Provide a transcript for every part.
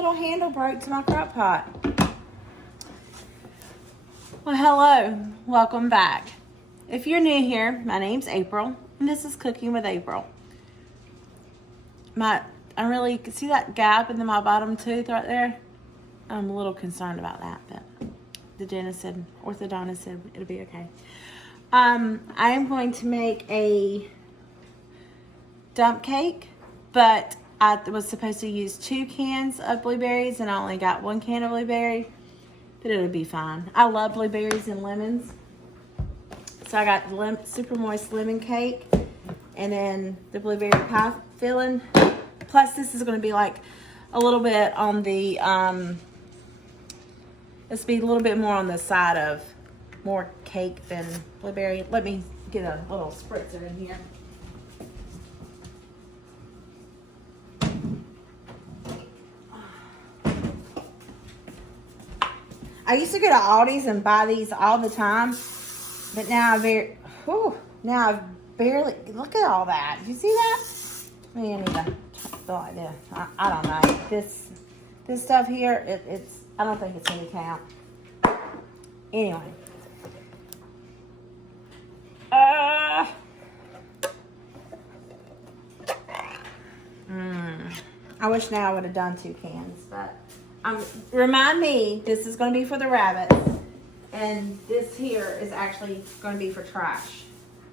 little handle broke to my crock pot. Well, hello. Welcome back. If you're new here, my name's April, and this is Cooking with April. I really see that gap in my bottom tooth right there. I'm a little concerned about that, but the orthodontist said it'll be okay. I am going to make a dump cake, but I was supposed to use 2 cans of blueberries, and I only got 1 can of blueberry, but it'll be fine. I love blueberries and lemons. So I got super moist lemon cake, and then the blueberry pie filling. Plus, this is going to be like a little bit on the, this will be a little bit more on the side of more cake than blueberry. Let me get a little spritzer in here. I used to go to Aldi's and buy these all the time, but now I've barely, look at all that. Did you see that? Maybe I need to go like this. I don't know. This stuff here, it's I don't think it's going to count. Anyway. I wish now I would have done 2 cans, but remind me, this is going to be for the rabbits, and this here is actually going to be for trash.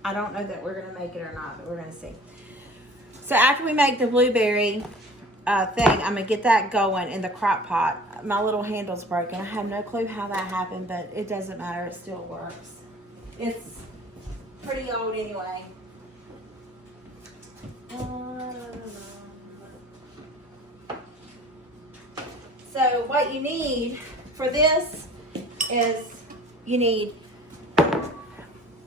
I don't know that we're going to make it or not, but we're going to see. So after we make the blueberry thing, I'm going to get that going in the crock pot. My little handle's broken. I have no clue how that happened, but it doesn't matter. It still works. It's pretty old anyway. So what you need for this is you need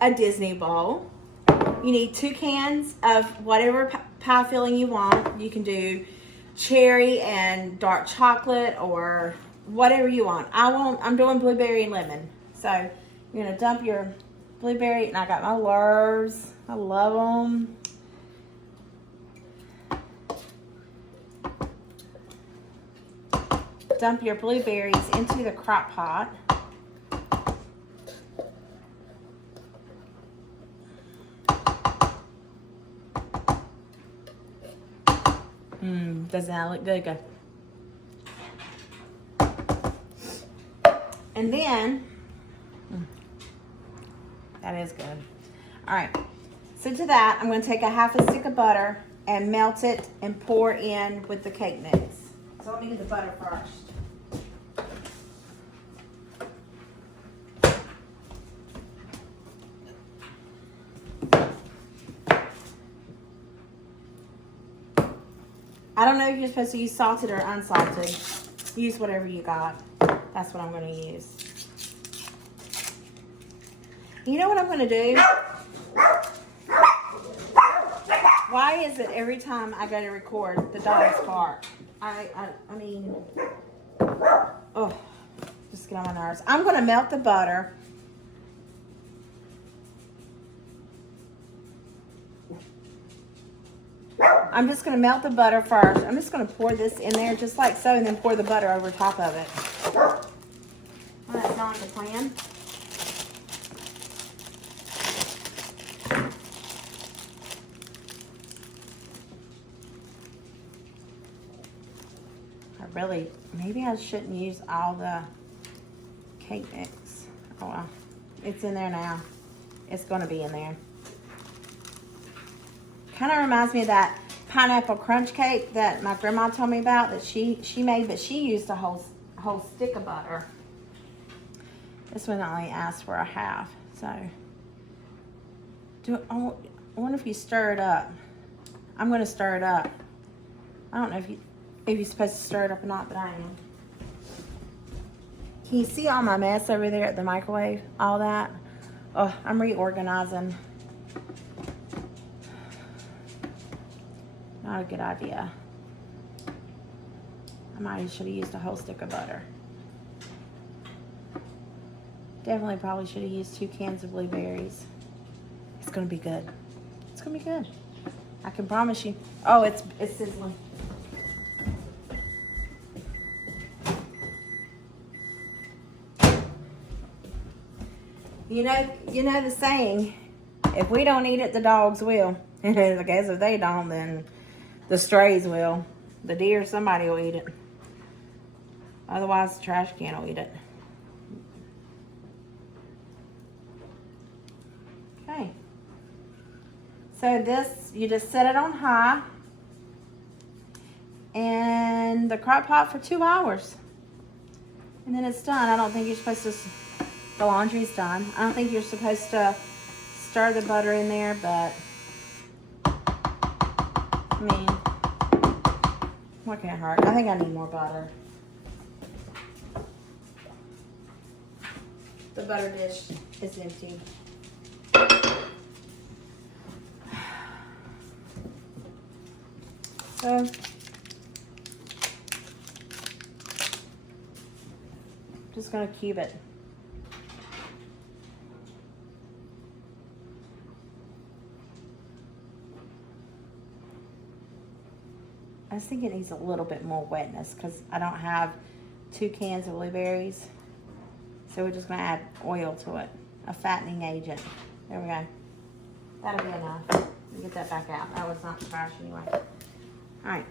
a Disney bowl. You need 2 cans of whatever pie filling you want. You can do cherry and dark chocolate or whatever you want. I'm doing blueberry and lemon. So you're gonna dump your blueberry, and I got my Lurs. I love them. Dump your blueberries into the crock pot. Doesn't that look good? Good. And then, that is good. All right. So to that, I'm going to take a half a stick of butter and melt it and pour in with the cake mix. So let me get the butter first. I don't know if you're supposed to use salted or unsalted. Use whatever you got. That's what I'm going to use. You know what I'm going to do? Why is it every time I go to record, the dogs bark? I mean, oh, just get on my nerves. I'm going to melt the butter. I'm just going to melt the butter first. I'm just going to pour this in there just like so, and then pour the butter over top of it. Well, that's not the plan. Maybe I shouldn't use all the cake mix. Oh well, it's in there now. It's going to be in there. Kind of reminds me of that pineapple crunch cake that my grandma told me about that she made, but she used a whole stick of butter. This one only asked for a half. So I wonder if you stir it up. I'm going to stir it up. I don't know if you're supposed to stir it up or not, but I am. Can you see all my mess over there at the microwave? All that? Oh, I'm reorganizing. Not a good idea. I might should have used a whole stick of butter. Definitely probably should have used 2 cans of blueberries. It's gonna be good. It's gonna be good. I can promise you. Oh, it's sizzling. You know the saying, if we don't eat it, the dogs will. I guess if they don't, then the strays will. The deer, somebody will eat it. Otherwise, the trash can will eat it. Okay. So this, you just set it on high. And the crock pot for 2 hours. And then it's done. I don't think you're supposed to, the laundry's done. I don't think you're supposed to stir the butter in there, but I mean, what can it hurt? I think I need more butter. The butter dish is empty. So, just gonna cube it. I just think it needs a little bit more wetness because I don't have 2 cans of blueberries. So we're just gonna add oil to it, a fattening agent. There we go. That'll be enough. Let me get that back out. That was not trash anyway. All right.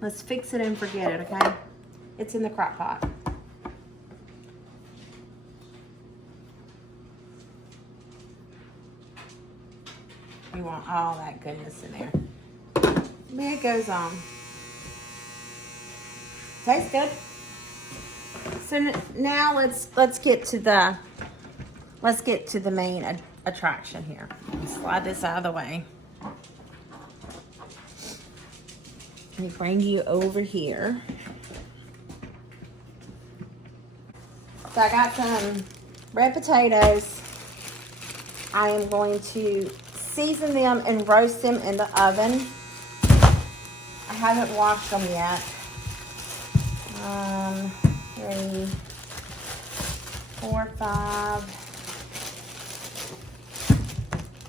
Let's fix it and forget it, okay? It's in the crock pot. We want all that goodness in there. There it goes on. Tastes good. So now let's get to the main attraction here. Slide this out of the way. Let me bring you over here. So I got some red potatoes. I am going to season them and roast them in the oven. I haven't washed them yet. 3, 4, 5.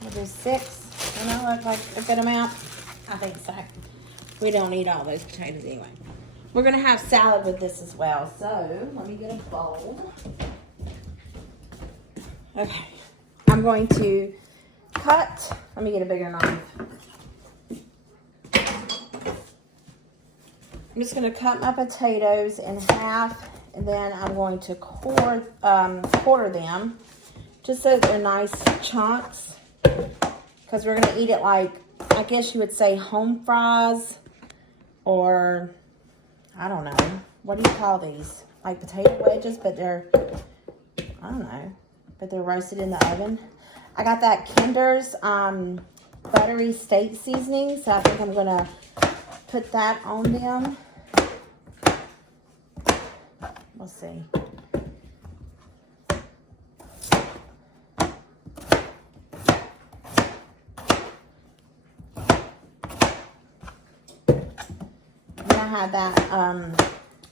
We'll do 6. Doesn't that look like a good amount? I think so. We don't eat all those potatoes anyway. We're going to have salad with this as well. So, let me get a bowl. Okay. I'm going to cut. Let me get a bigger knife. I'm just going to cut my potatoes in half. And then I'm going to quarter them. Just so they're nice chunks. Because we're going to eat it like, I guess you would say home fries. Or, I don't know, what do you call these? Like potato wedges, but they're, I don't know, but they're roasted in the oven. I got that Kinder's buttery steak seasoning, so I think I'm going to put that on them. We'll see. I had that,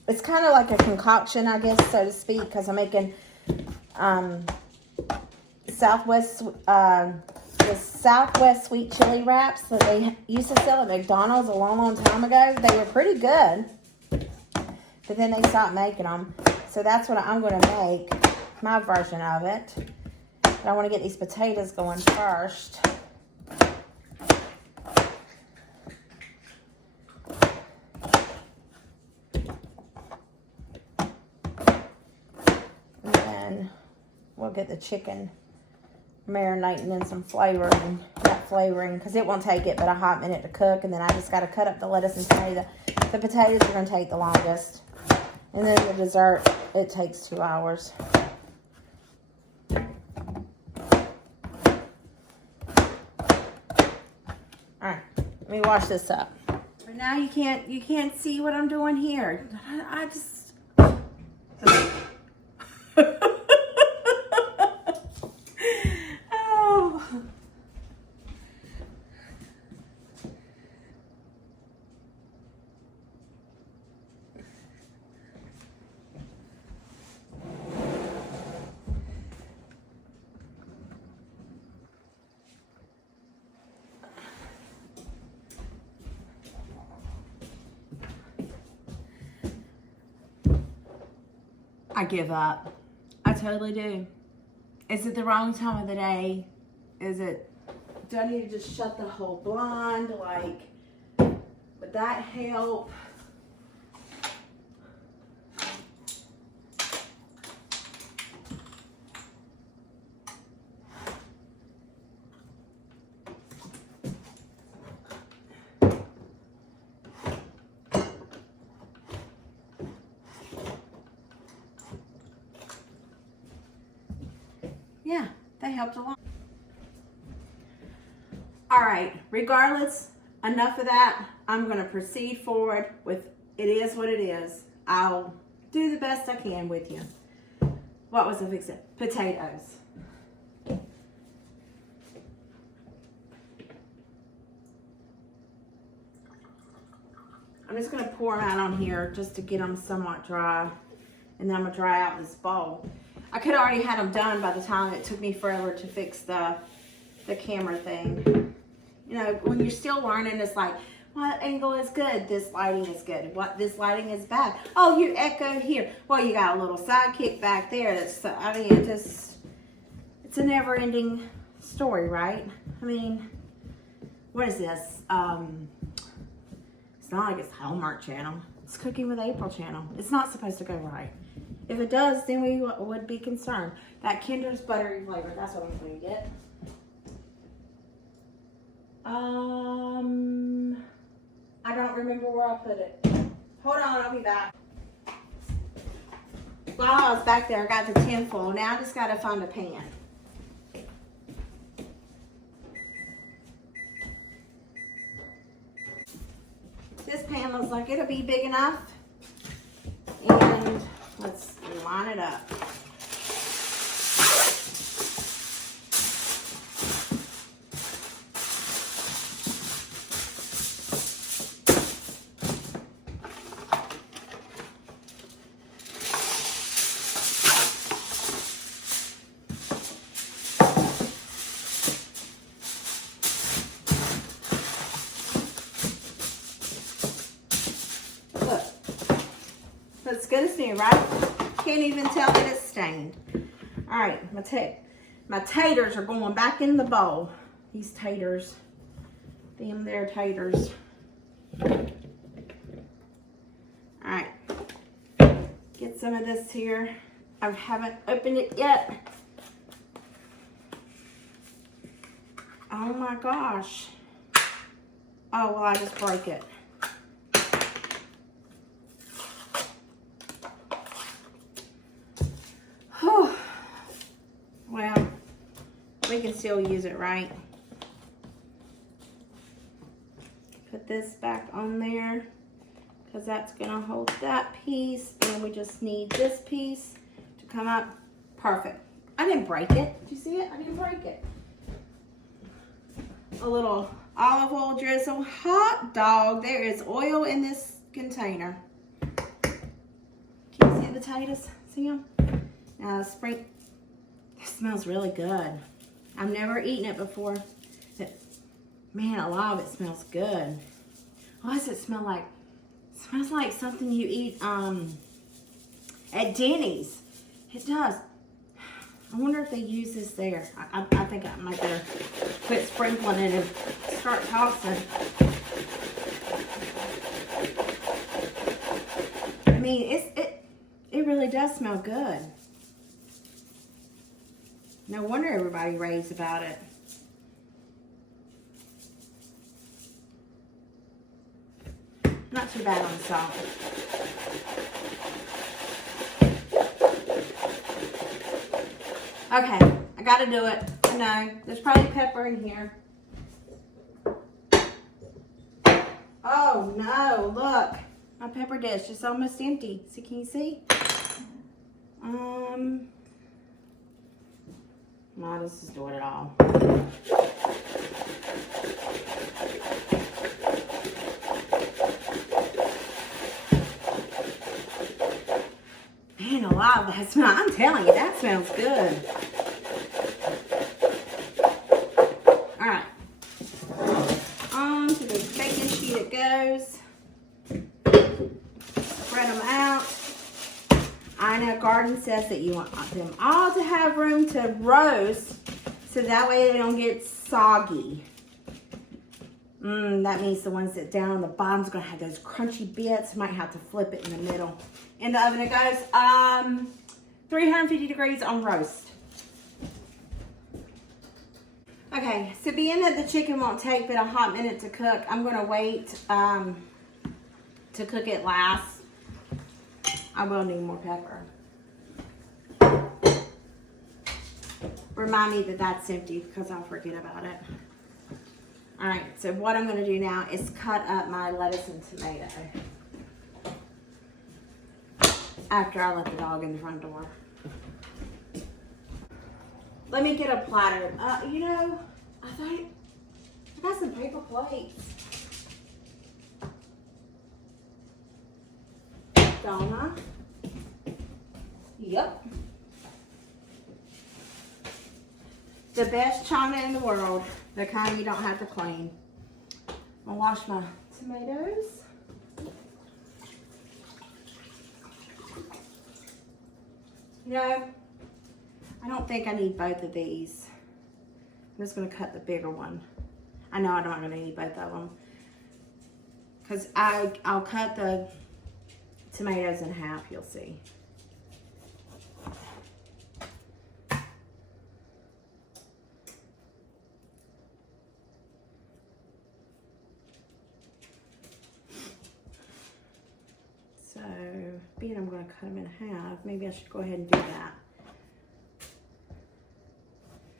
it's kind of like a concoction, I guess, so to speak, because I'm making the Southwest sweet chili wraps that they used to sell at McDonald's a long, long time ago. They were pretty good, but then they stopped making them. So that's what I'm going to make, my version of it. But I want to get these potatoes going first. We'll get the chicken marinating in some flavoring, not flavoring, because it won't take it but a hot minute to cook. And then I just got to cut up the lettuce and tomato. The potatoes are going to take the longest. And then the dessert, it takes 2 hours. Alright, let me wash this up. But now you can't see what I'm doing here. I just... I give up. I totally do. Is it the wrong time of the day? Is it, do I need to just shut the whole blind? Like, would that help? Yeah, they helped a lot. All right, regardless, enough of that. I'm going to proceed forward with it is what it is. I'll do the best I can with you. What was I fixing? Potatoes. I'm just going to pour them out on here just to get them somewhat dry. And then I'm going to dry out this bowl. I could have already had them done by the time it took me forever to fix the camera thing. You know, when you're still learning, it's like, what angle is good? This lighting is good. What, this lighting is bad. Oh, you echoed here. Well, you got a little sidekick back there. That's, I mean, it's a never-ending story, right? I mean, what is this? It's not like it's Hallmark Channel. It's Cooking with April channel. It's not supposed to go right. If it does, then we would be concerned. That Kinder's buttery flavor, that's what I'm going to get. I don't remember where I put it. Hold on, I'll be back. While I was back there, I got the tin foil. Now I just got to find a pan. This pan looks like it'll be big enough. And let's line it up. Look, looks good as new, right? Can't even tell that it's stained. All right, my taters are going back in the bowl. These taters, them there taters. All right, get some of this here. I haven't opened it yet. Oh my gosh. Oh, well, I just broke it. Whew. Well, we can still use it, right? Put this back on there because that's gonna hold that piece, and we just need this piece to come up. Perfect. I didn't break it. Did you see it? I didn't break it. A little olive oil drizzle. Hot dog. There is oil in this container. Can you see the potatoes? See them? Now spring. This smells really good. I've never eaten it before. Man, a lot of it smells good. What does it smell like? It smells like something you eat at Denny's. It does. I wonder if they use this there. I think I might better quit sprinkling it and start tossing. I mean, it really does smell good. No wonder everybody raves about it. Not too bad on the salt. Okay, I gotta do it. I know, there's probably pepper in here. Oh no, look. My pepper dish is almost empty. See, can you see? Well, this is doing it all. Man, a lot of that smell. I'm telling you, that smells good. All right. On to the baking sheet it goes. Spread them out. I know Garden says that you want them all to have room to roast, so that way they don't get soggy. That means the ones that down on the bottom's gonna have those crunchy bits. Might have to flip it in the middle. In the oven it goes. 350 degrees on roast. Okay, so being that the chicken won't take but a hot minute to cook, I'm gonna wait to cook it last. I will need more pepper. Remind me that that's empty because I'll forget about it. All right, so what I'm gonna do now is cut up my lettuce and tomato after I let the dog in the front door. Let me get a platter. You know, I got some paper plates. Don't I? Yep. The best china in the world. The kind you don't have to clean. I'm gonna wash my tomatoes. You know, I don't think I need both of these. I'm just gonna cut the bigger one. I know I'm not gonna need both of them. Because I'll cut the tomatoes in half, you'll see. So, being I'm going to cut them in half, maybe I should go ahead and do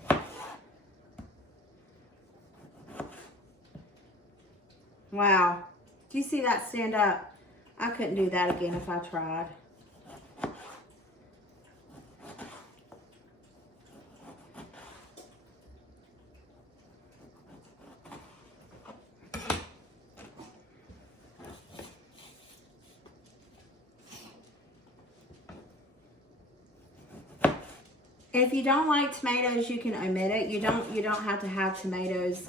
that. Wow. Do you see that stand up? I couldn't do that again if I tried. If you don't like tomatoes, you can omit it. You don't have to have tomatoes.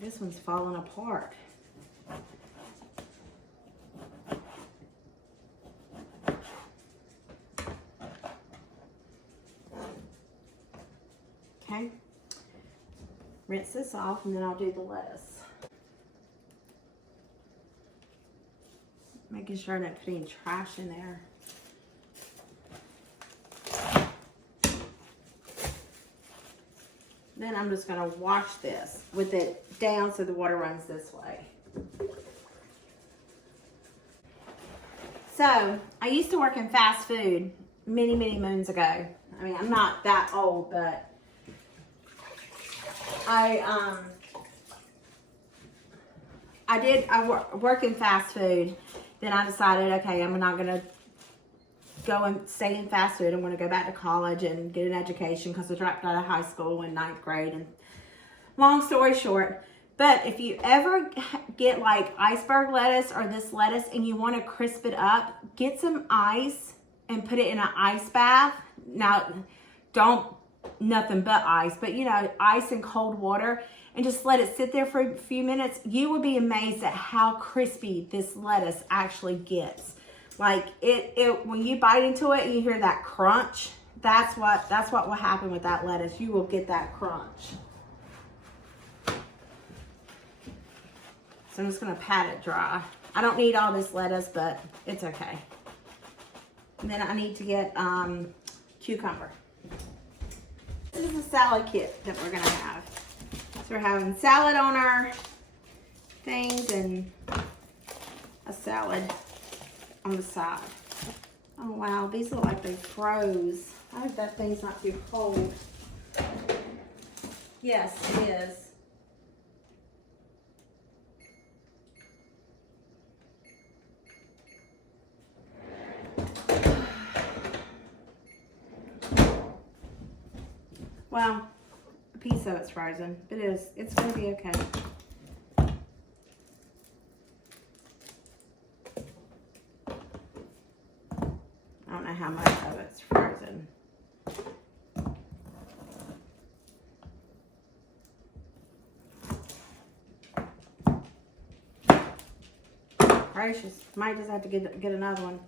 This one's falling apart. Okay. Rinse this off and then I'll do the lettuce. Making sure I don't put any trash in there. Then I'm just gonna wash this with it down so the water runs this way. So, I used to work in fast food many, many moons ago. I mean, I'm not that old, but I work in fast food. Then I decided, okay, I'm not gonna go and stay in fast food. I'm going to go back to college and get an education because I dropped out of high school in 9th grade. And long story short, but if you ever get like iceberg lettuce or this lettuce and you want to crisp it up, get some ice and put it in an ice bath. Now, don't nothing but ice, but you know, ice and cold water, and just let it sit there for a few minutes. You will be amazed at how crispy this lettuce actually gets. Like it when you bite into it and you hear that crunch, that's what will happen with that lettuce. You will get that crunch. So I'm just gonna pat it dry. I don't need all this lettuce, but it's okay. And then I need to get cucumber. This is a salad kit that we're gonna have. So we're having salad on our things and a salad on the side. Oh wow, these look like they froze. I hope that thing's not too cold. Yes, it is. Well, a piece of it's frozen, but it's gonna be okay. I don't know how much of it's frozen. Gracious, might just have to get another one.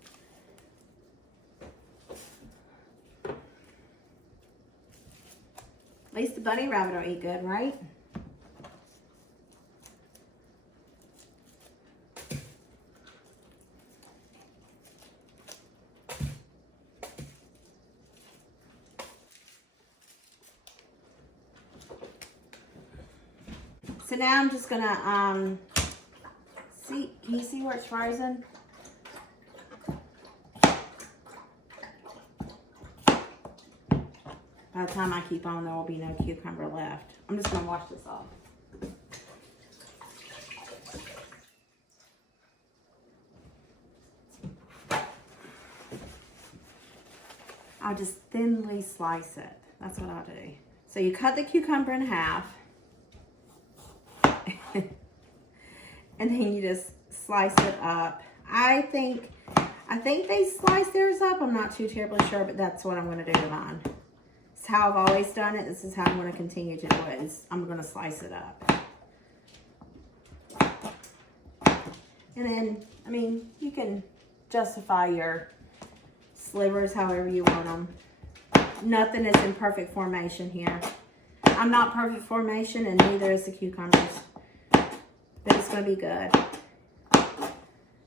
At least the bunny rabbit will eat good, right? So now I'm just gonna see, can you see where it's frozen? By the time I keep on, there will be no cucumber left. I'm just gonna wash this off. I'll just thinly slice it. That's what I'll do. So you cut the cucumber in half. And then you just slice it up. I think they slice theirs up. I'm not too terribly sure, but that's what I'm gonna do to mine. It's how I've always done it. This is how I'm gonna continue to do it. I'm gonna slice it up. And then, I mean, you can justify your slivers however you want them. Nothing is in perfect formation here. I'm not perfect formation, and neither is the cucumbers. But it's gonna be good.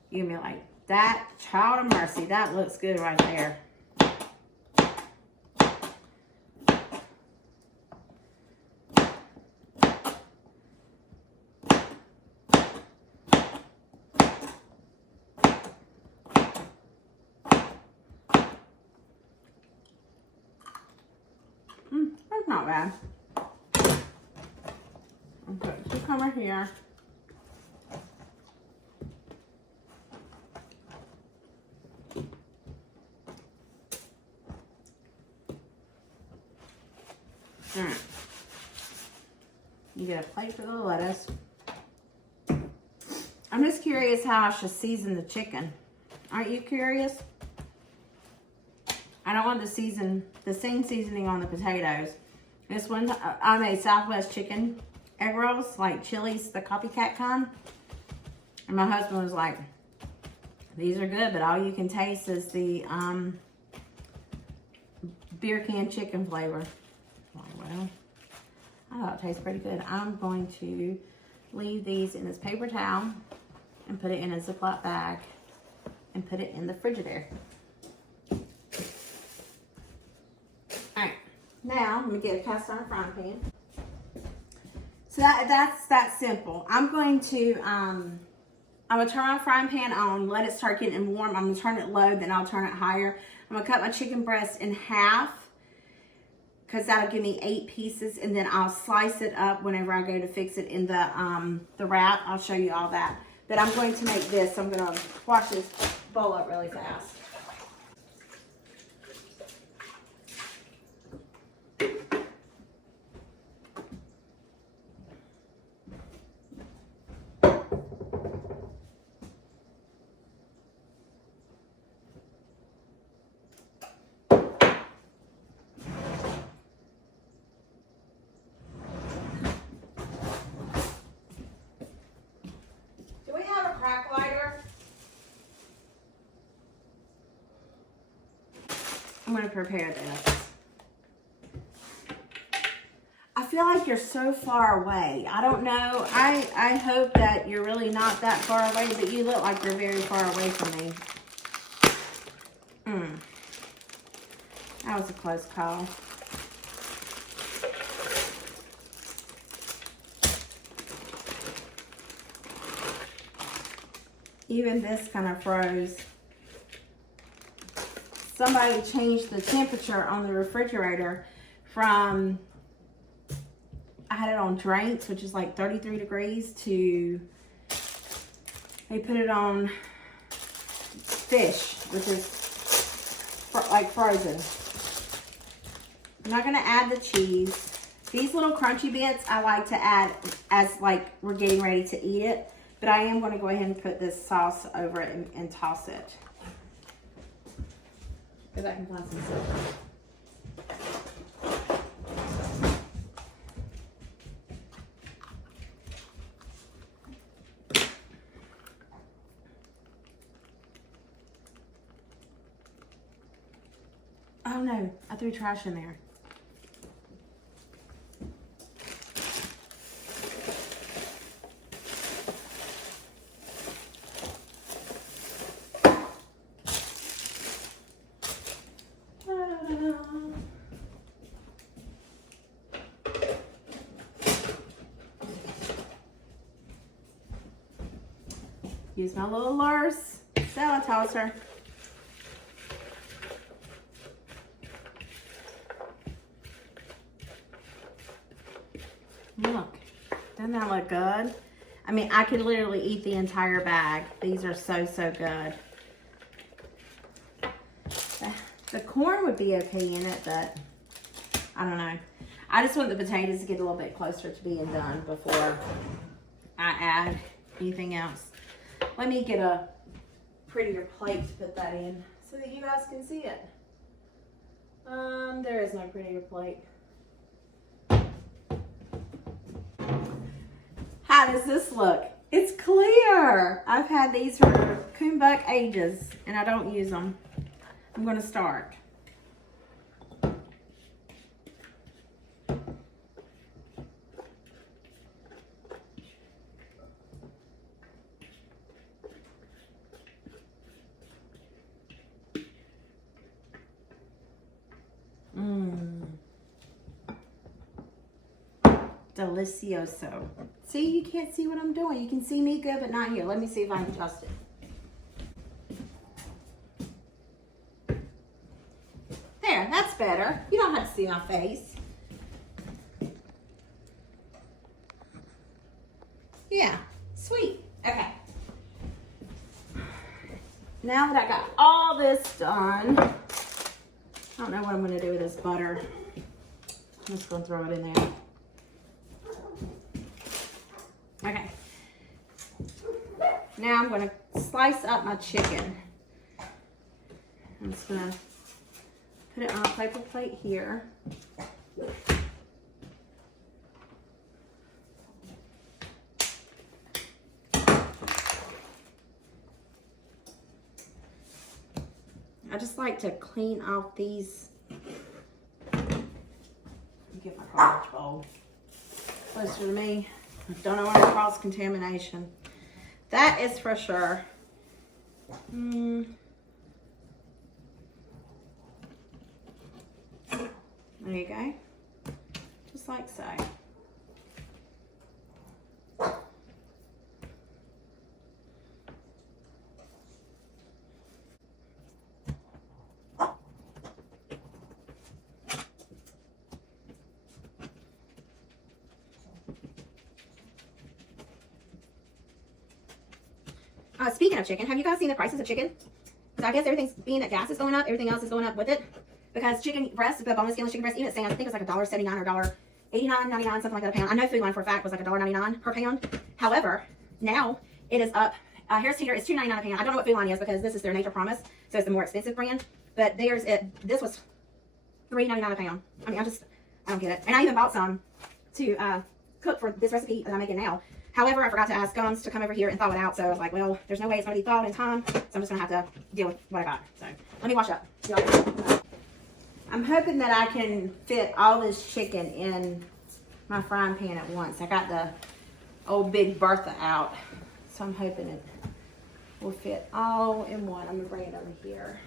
You're gonna be like, that child of mercy, that looks good right there. That's not bad. I'll put the cucumber here. Alright. You get a plate for the lettuce. I'm just curious how I should season the chicken. Aren't you curious? I don't want the same seasoning on the potatoes. This one, I made Southwest chicken egg rolls, like Chili's, the copycat kind. And my husband was like, these are good, but all you can taste is the beer can chicken flavor. Well, I thought it tastes pretty good. I'm going to leave these in this paper towel and put it in a Ziploc bag and put it in the Frigidaire. Alright, now let me get a cast iron frying pan. So that's that simple. I'm going to turn my frying pan on, let it start getting warm. I'm gonna turn it low, then I'll turn it higher. I'm gonna cut my chicken breast in half, because that'll give me 8 pieces, and then I'll slice it up whenever I go to fix it in the wrap. I'll show you all that. But I'm going to make this. I'm gonna wash this bowl up really fast. I'm going to prepare this. I feel like you're so far away. I don't know. I hope that you're really not that far away, but you look like you're very far away from me. That was a close call. Even this kind of froze. Somebody changed the temperature on the refrigerator from, I had it on drinks, which is like 33 degrees, to, they put it on fish, which is like frozen. I'm not gonna add the cheese. These little crunchy bits I like to add as like we're getting ready to eat it, but I am gonna go ahead and put this sauce over it and toss it. Because I can find some stuff. Oh no, I threw trash in there. use my little Lures salad tosser. Look, doesn't that look good? I mean, I could literally eat the entire bag. These are so, so good. The corn would be okay in it, but I don't know. I just want the potatoes to get a little bit closer to being done before I add anything else. Let me get a prettier plate to put that in so that you guys can see it. There is no prettier plate. How does this look? It's clear. I've had these for coonbuck ages and I don't use them. I'm going to start. Delicioso. See, you can't see what I'm doing. You can see me good, but not here. Let me see if I can adjust it. There, that's better. You don't have to see my face. Yeah, sweet. Okay. Now that I got all this done, I don't know what I'm going to do with this butter. I'm just going to throw it in there. Okay. Now I'm going to slice up my chicken. I'm just going to put it on a paper plate here. I just like to clean off these. Let me get my garbage bowl closer to me. I don't want to cause contamination. That is for sure. There you go. Just like so. Speaking of chicken, have you guys seen the prices of chicken? Because I guess everything's, being that gas is going up, everything else is going up with it. Because chicken breast, the boneless skinless chicken breast, even at Sam's, I think it was like $1.79 or $1.89.99, something like that a pound. I know Food Line for a fact was like $1.99 per pound. However, now it is up. Harris Teeter is $2.99 a pound. I don't know what Food Line is because this is their Nature Promise, so it's the more expensive brand. But this was $3.99 a pound. I mean, I don't get it. And I even bought some to cook for this recipe that I'm making now. However, I forgot to ask Guns to come over here and thaw it out. So I was like, well, there's no way it's going to be thawed in time. So I'm just going to have to deal with what I got. So let me wash up. I'm hoping that I can fit all this chicken in my frying pan at once. I got the old Big Bertha out. So I'm hoping it will fit all in one. I'm going to bring it over here.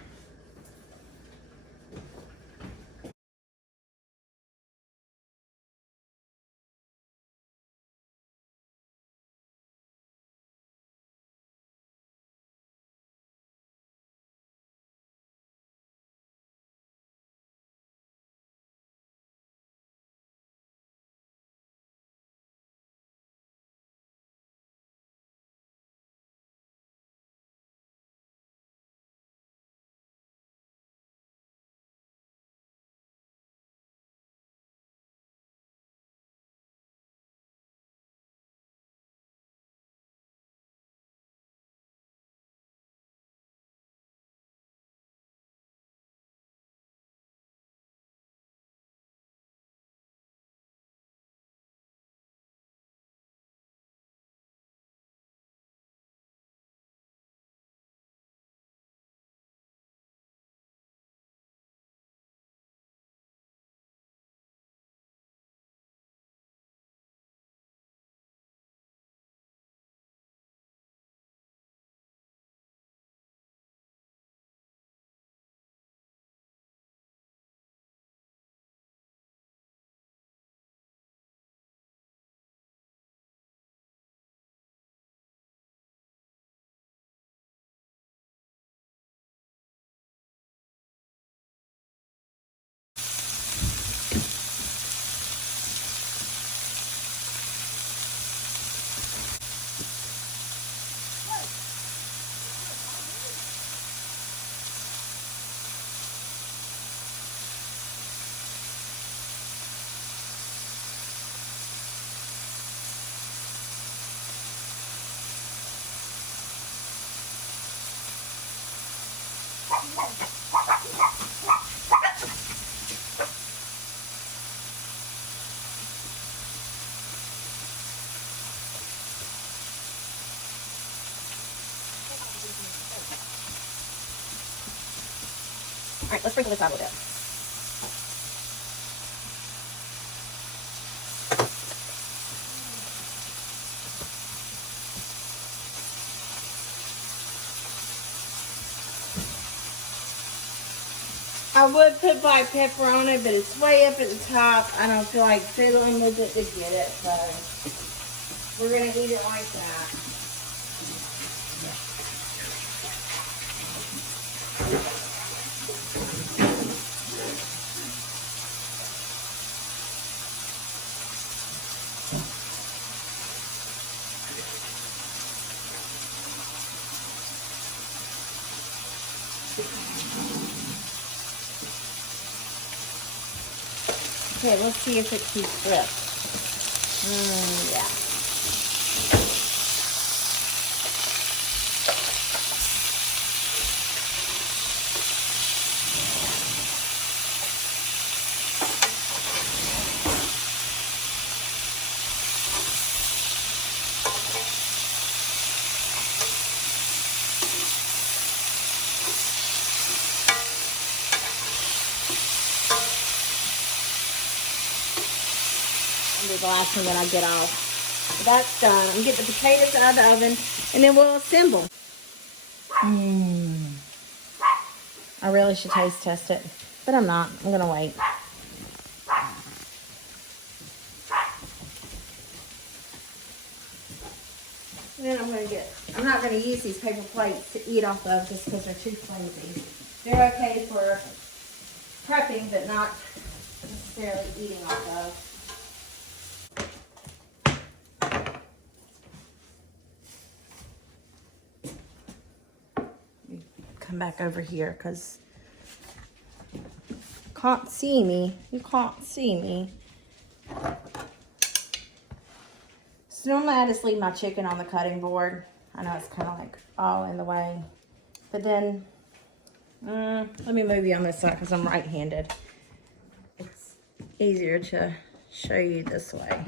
All right, let's sprinkle this out a little bit. I would put black pepper on it, but it's way up at the top. I don't feel like fiddling with it to get it, so we're gonna eat it like that. Okay, let's see if it keeps grip. Yeah. The last one that I get off. So that's done. I'm getting the potatoes out of the oven, and then we'll assemble. I really should taste test it, but I'm not. I'm gonna wait. And then I'm not gonna use these paper plates to eat off of just because they're too flimsy. They're okay for prepping, but not necessarily eating off of. Come back over here because you can't see me. You can't see me. So normally I just leave my chicken on the cutting board. I know it's kind of like all in the way. But then, let me move you on this side because I'm right-handed. It's easier to show you this way.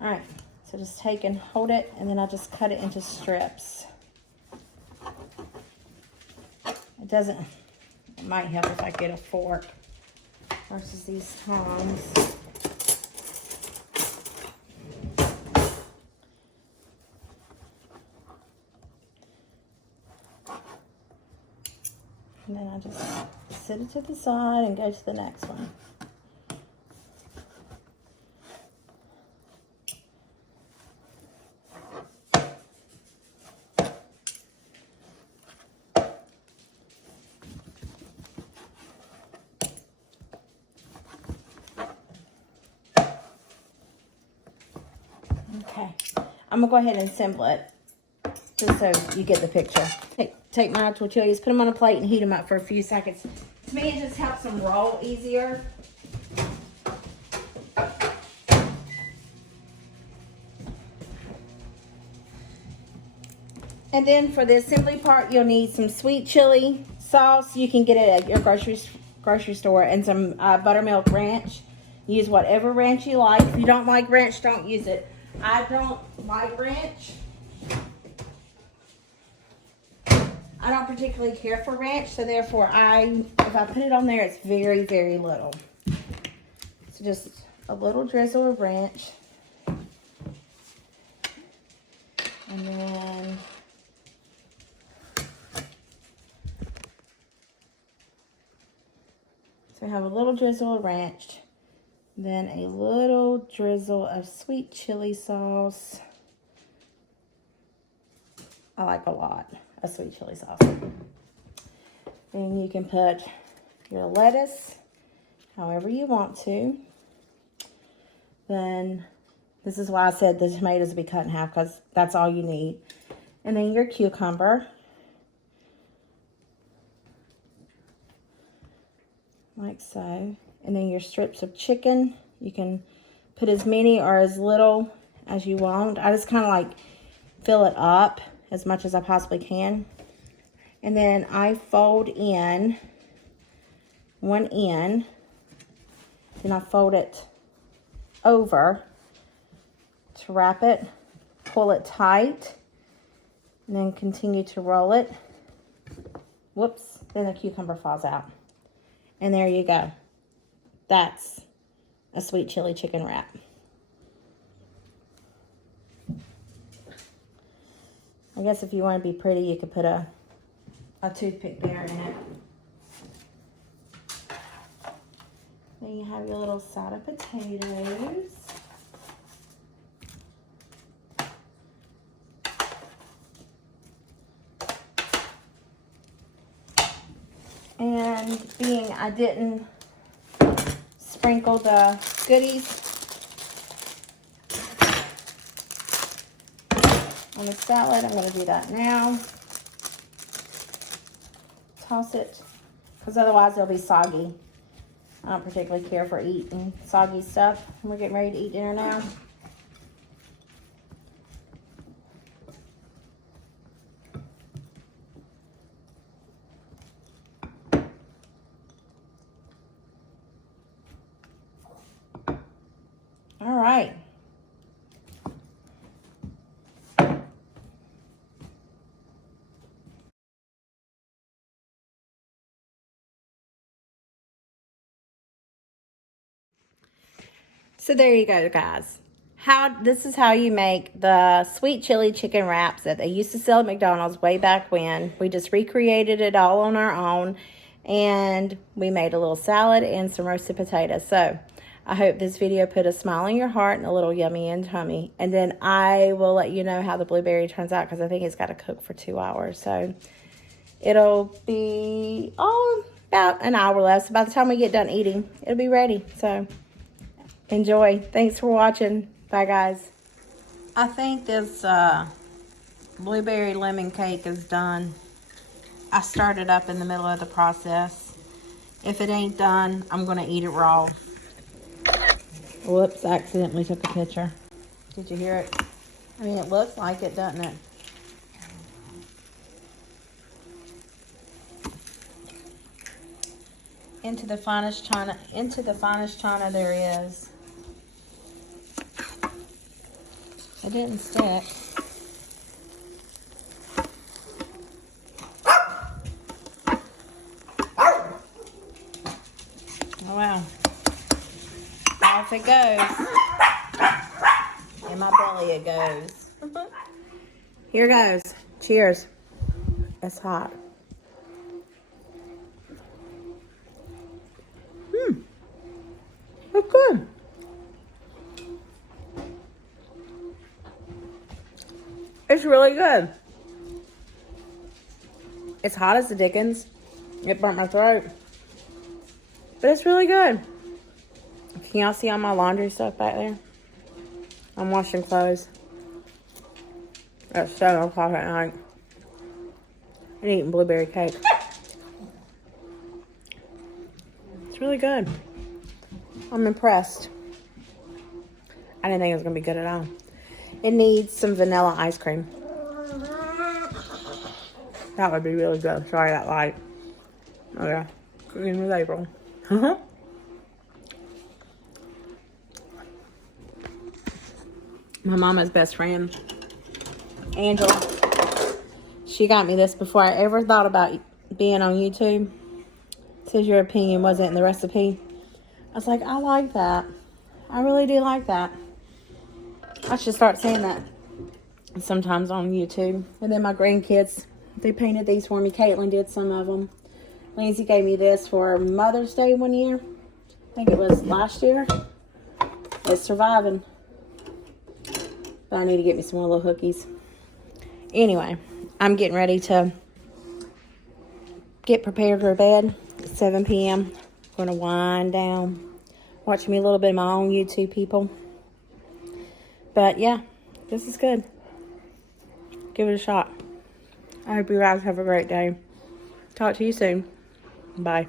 All right. So just take and hold it, and then I'll just cut it into strips. It might help if I get a fork versus these tongs. And then I just set it to the side and go to the next one. Okay, I'm gonna go ahead and assemble it just so you get the picture. Take my tortillas, put them on a plate, and heat them up for a few seconds. To me, it just helps them roll easier. And then for the assembly part, you'll need some sweet chili sauce. You can get it at your grocery store, and some buttermilk ranch. Use whatever ranch you like. If you don't like ranch, don't use it. I don't like ranch. I don't particularly care for ranch, so therefore if I put it on there, it's very, very little. So just a little drizzle of ranch. And then so I have a little drizzle of ranch. Then a little drizzle of sweet chili sauce. I like a lot of sweet chili sauce. And you can put your lettuce however you want to. Then this is why I said the tomatoes would be cut in half, because that's all you need. And then your cucumber. Like so. And then your strips of chicken. You can put as many or as little as you want. I just kind of like fill it up as much as I possibly can. And then I fold in one end, then I fold it over to wrap it, pull it tight, and then continue to roll it. Whoops, then the cucumber falls out. And there you go. That's a sweet chili chicken wrap. I guess if you want to be pretty, you could put a toothpick there in it. Then you have your little side of potatoes. And being I didn't sprinkle the goodies on the salad, I'm going to do that now. Toss it, because otherwise it'll be soggy. I don't particularly care for eating soggy stuff. We're getting ready to eat dinner now. All right. So there you go, guys. This is how you make the sweet chili chicken wraps that they used to sell at McDonald's way back when. We just recreated it all on our own, and we made a little salad and some roasted potatoes. So I hope this video put a smile on your heart and a little yummy in tummy. And then I will let you know how the blueberry turns out, because I think it's got to cook for 2 hours. So it'll be about an hour left. So by the time we get done eating, it'll be ready. So enjoy. Thanks for watching. Bye, guys. I think this blueberry lemon cake is done. I started up in the middle of the process. If it ain't done, I'm going to eat it raw. Whoops, I accidentally took a picture. Did you hear it? I mean, it looks like it, doesn't it? Into the finest china there is. It didn't stick. Oh wow. Off it goes. In my belly it goes. Here goes. Cheers. It's hot. It's good. It's really good. It's hot as the dickens. It burnt my throat. But it's really good. Can y'all see all my laundry stuff back there? I'm washing clothes at 7 o'clock at night and eating blueberry cake. It's really good. I'm impressed. I didn't think it was going to be good at all. It needs some vanilla ice cream. That would be really good. Sorry, that light. Oh yeah. Cooking with April. My mama's best friend, Angela, she got me this before I ever thought about being on YouTube. It says your opinion wasn't in the recipe. I was like, I like that. I really do like that. I should start saying that sometimes on YouTube. And then my grandkids, they painted these for me. Caitlin did some of them. Lindsay gave me this for Mother's Day one year. I think it was last year. It's surviving. But I need to get me some more little hookies. Anyway, I'm getting ready to get prepared for bed. It's 7 p.m. I'm going to wind down. Watch me a little bit of my own YouTube, people. But yeah, this is good. Give it a shot. I hope you guys have a great day. Talk to you soon. Bye.